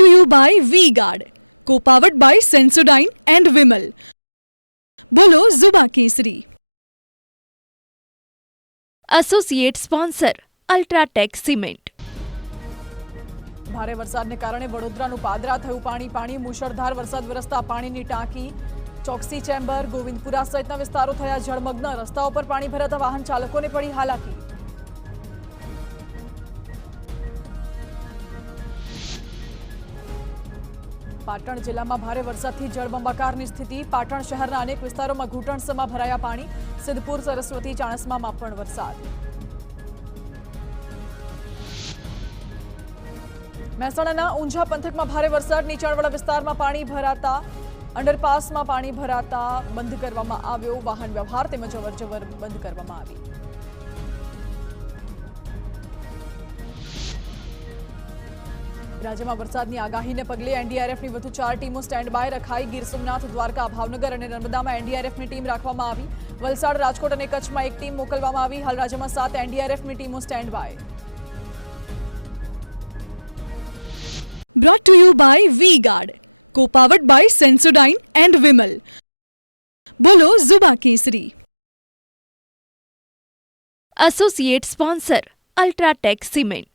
Care by Vega, powered by Sensodyne and Vinyl. Grow relentlessly. Associate sponsor UltraTech cement. ભારે વરસાદને કારણે વડોદરાનું પાદરા થયું પાણી. મુશળધાર વરસાદ વરસતા પાણીની ટાંકી, ચોકસી ચેમ્બર, ગોવિંદપુરા સહિતના વિસ્તારો થયા જળમગ્ન. રસ્તાઓ પર પાણી ભરાતા વાહન ચાલકોને પડી હાલાકી. પાટણ જિલ્લામાં ભારે વરસાદથી જળબંબાકારની સ્થિતિ. પાટણ શહેરના અનેક વિસ્તારોમાં ઘૂંટણસમાં ભરાયા પાણી. સિદ્ધપુર, સરસ્વતી, ચાણસ્મામાં પણ વરસાદ. મહેસાણાના ઊંઝા પંથકમાં ભારે વરસાદ. નીચાણવાળા વિસ્તારમાં પાણી ભરાતા અંડરપાસમાં પાણી ભરાતા બંધ કરવામાં આવ્યો. વાહન વ્યવહાર તેમજ અવરજવર બંધ કરવામાં આવી. રાજ્યમાં વરસાદની આગાહીને પગલે એનડીઆરએફની વધુ 4 ટીમો સ્ટેન્ડ બાય રખાઈ. ગીર સોમનાથ, દ્વારકા, ભાવનગર અને નર્મદામાં એનડીઆરએફની ટીમ રાખવામાં આવી. વલસાડ, રાજકોટ અને કચ્છમાં એક ટીમ મોકલવામાં આવી. હાલ રાજ્યમાં 7 એનડીઆરએફની ટીમો stand by. Care by Vega, powered by Sensodyne and Vinyl. Grow relentlessly. Associate sponsor UltraTech cement.